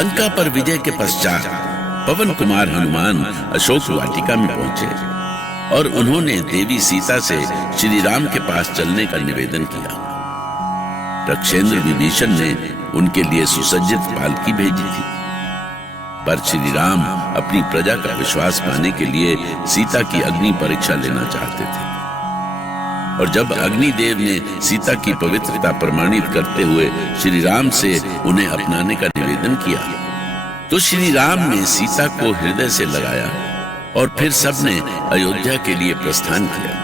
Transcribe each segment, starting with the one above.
लंका पर विजय के पश्चात पवन कुमार हनुमान अशोक वाटिका में पहुंचे और उन्होंने देवी सीता से श्री राम के पास चलने का निवेदन किया। रक्षेंद्र विभीषण ने उनके लिए सुसज्जित पालकी भेजी थी, पर श्री राम अपनी प्रजा का विश्वास पाने के लिए सीता की अग्नि परीक्षा लेना चाहते थे। और जब अग्निदेव ने सीता की पवित्रता प्रमाणित करते हुए श्री राम से उन्हें अपनाने का निवेदन किया, तो श्री राम ने सीता को हृदय से लगाया और फिर सबने अयोध्या के लिए प्रस्थान किया।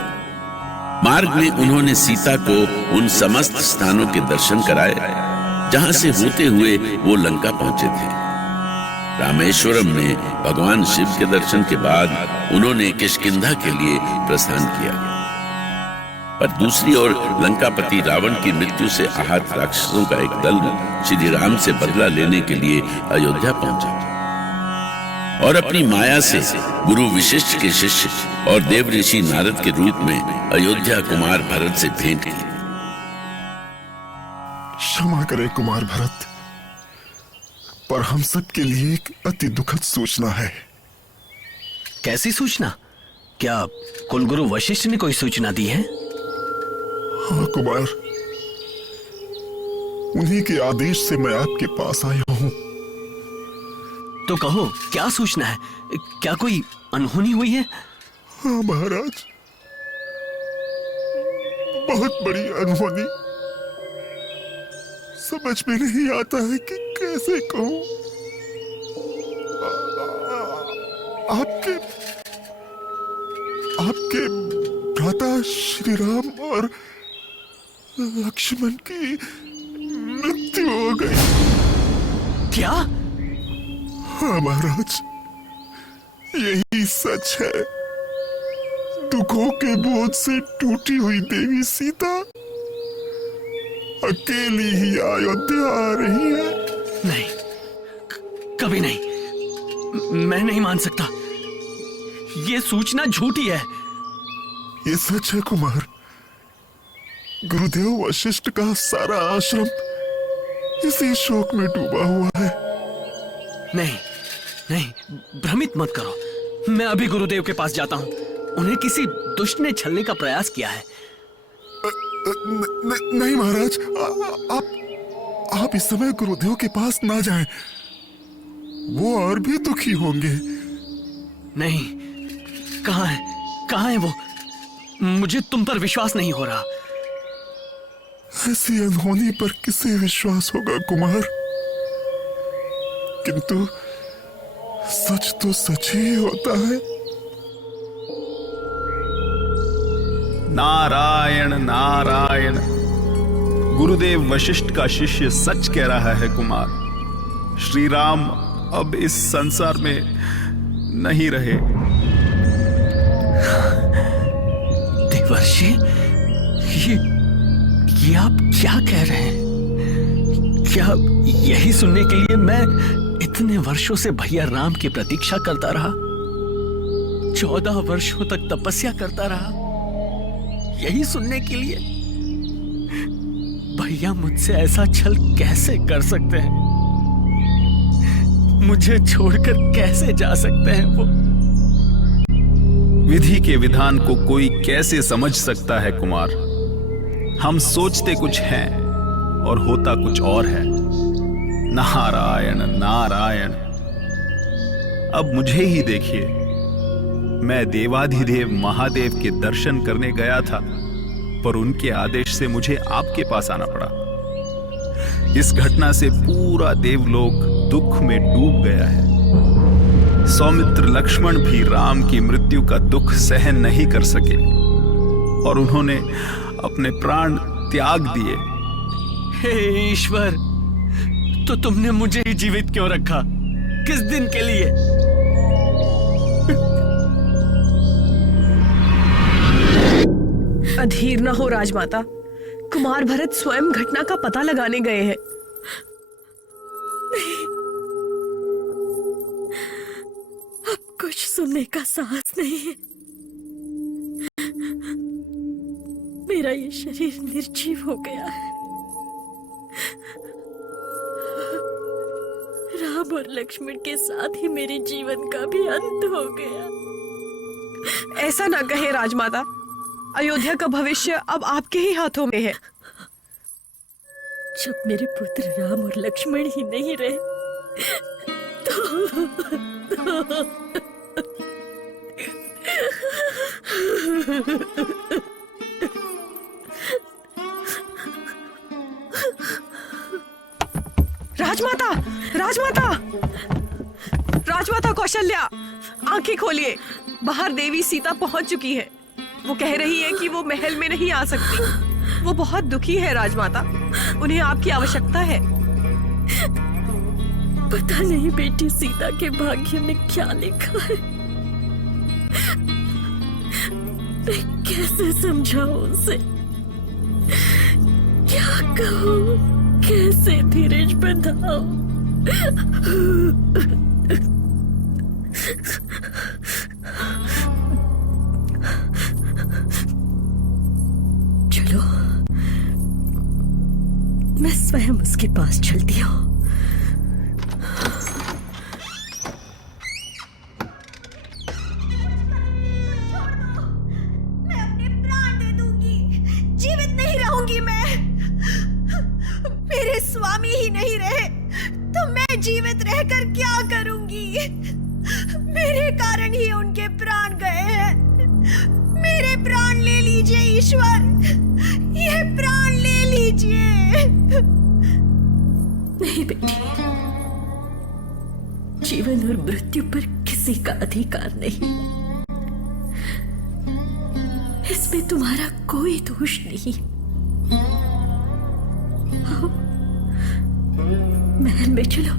मार्ग में उन्होंने सीता को उन समस्त स्थानों के दर्शन कराए जहां से होते हुए वो लंका पहुंचे थे। रामेश्वरम में भगवान शिव के दर्शन के बाद उन्होंने किष्किंधा के लिए प्रस्थान किया। पर दूसरी ओर लंकापति रावण की मृत्यु से आहत राक्षसों का एक दल श्री राम से बदला लेने के लिए अयोध्या पहुंचा और अपनी माया से गुरु वशिष्ठ के शिष्य और देव ऋषि नारद के रूप में अयोध्या कुमार भरत से भेंट की। क्षमा करें कुमार भरत, पर हम सब के लिए एक अति दुखद सूचना है। कैसी सूचना? क्या कुलगुरु वशिष्ठ ने कोई सूचना दी है? हाँ कुमार, उन्हीं के आदेश से मैं आपके पास आया हूं। तो कहो, क्या सूचना है? क्या कोई अनहोनी हुई है? हाँ महाराज, बहुत बड़ी अनहोनी। समझ में नहीं आता है कि कैसे कहूं। आपके भ्राता श्री राम और लक्ष्मण की मृत्यु हो गई। क्या? हाँ महाराज, यही सच है। दुखों के बोझ से टूटी हुई देवी सीता अकेली ही अयोध्या आ रही है। नहीं, कभी नहीं। मैं नहीं मान सकता। ये सूचना झूठी है। ये सच है कुमार। गुरुदेव वशिष्ठ का सारा आश्रम इसी शोक में डूबा हुआ है। नहीं नहीं, भ्रमित मत करो। मैं अभी गुरुदेव के पास जाता हूं। उन्हें किसी दुष्ट ने छलने का प्रयास किया है। नहीं महाराज, आप इस समय गुरुदेव के पास ना जाएं। वो और भी दुखी होंगे। नहीं, कहां है? कहां है वो? मुझे तुम पर विश्वास नहीं हो रहा। ऐसी अनहोनी पर किसे विश्वास होगा कुमार? किंतु सच तो सच ही होता है। नारायण नारायण, गुरुदेव वशिष्ठ का शिष्य सच कह रहा है कुमार। श्री राम अब इस संसार में नहीं रहे। देवर्षि, ये आप क्या कह रहे हैं? क्या यही सुनने के लिए मैं इतने वर्षों से भैया राम की प्रतीक्षा करता रहा? 14 वर्षों तक तपस्या करता रहा, यही सुनने के लिए? भैया मुझसे ऐसा छल कैसे कर सकते हैं? मुझे छोड़कर कैसे जा सकते हैं वो? विधि के विधान को कोई कैसे समझ सकता है कुमार? हम सोचते कुछ हैं और होता कुछ और है। नारायण नारायण। अब मुझे ही देखिए, मैं देवाधिदेव महादेव के दर्शन करने गया था, पर उनके आदेश से मुझे आपके पास आना पड़ा। इस घटना से पूरा देवलोक दुख में डूब गया है। सौमित्र लक्ष्मण भी राम की मृत्यु का दुख सहन नहीं कर सके और उन्होंने अपने प्राण त्याग दिए। हे ईश्वर, तो तुमने मुझे ही जीवित क्यों रखा? किस दिन के लिए? अधीर न हो राजमाता, कुमार भरत स्वयं घटना का पता लगाने गए हैं। अब कुछ सुनने का साहस नहीं है। मेरा ये शरीर निर्जीव हो गया है। राम और लक्ष्मण के साथ ही मेरे जीवन का भी अंत हो गया। ऐसा ना कहे राजमाता, अयोध्या का भविष्य अब आपके ही हाथों में है। जब मेरे पुत्र राम और लक्ष्मण ही नहीं रहे राजमाता, राजमाता, राजमाता कौशल्या, आंखें खोलिए। बाहर देवी सीता पहुंच चुकी है। वो कह रही है कि वो महल में नहीं आ सकती। वो बहुत दुखी है राजमाता, उन्हें आपकी आवश्यकता है। पता नहीं बेटी सीता के भाग्य में क्या लिखा है। मैं कैसे समझाऊं उसे, क्या कहूं, कैसे धीरज बंधाऊं। चलो मैं स्वयं उसके पास चलती हूँ। मैं अपने प्राण दे दूंगी, जीवित नहीं रहूंगी मैं। मेरे स्वामी ही नहीं रहे तो मैं जीवित रहकर क्या करूंगी? मेरे कारण ही उनके प्राण गए हैं। मेरे प्राण ले लीजिए ईश्वर, ये प्राण ले लीजिए। नहीं बेटी, जीवन और मृत्यु पर किसी का अधिकार नहीं। इसमें तुम्हारा कोई दोष नहीं। आओ, महल में चलो।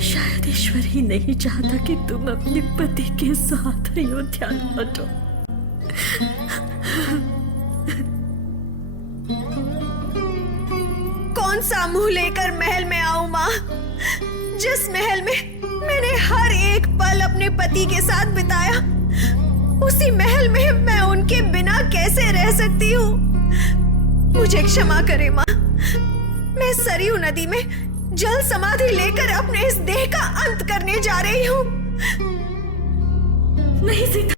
शायद ईश्वर ही नहीं चाहता कि तुम अपने पति के साथ अयोध्या लौटो। कौन सा मुंह लेकर महल में आऊं मां, जिस महल में मैंने हर एक पल अपने पति के साथ बिताया, उसी महल में मैं उनके बिना कैसे रह सकती हूँ? मुझे क्षमा करे मां, मैं सरयू नदी में जल समाधि लेकर अपने इस देह का अंत करने जा रही हूँ। नहीं सीता,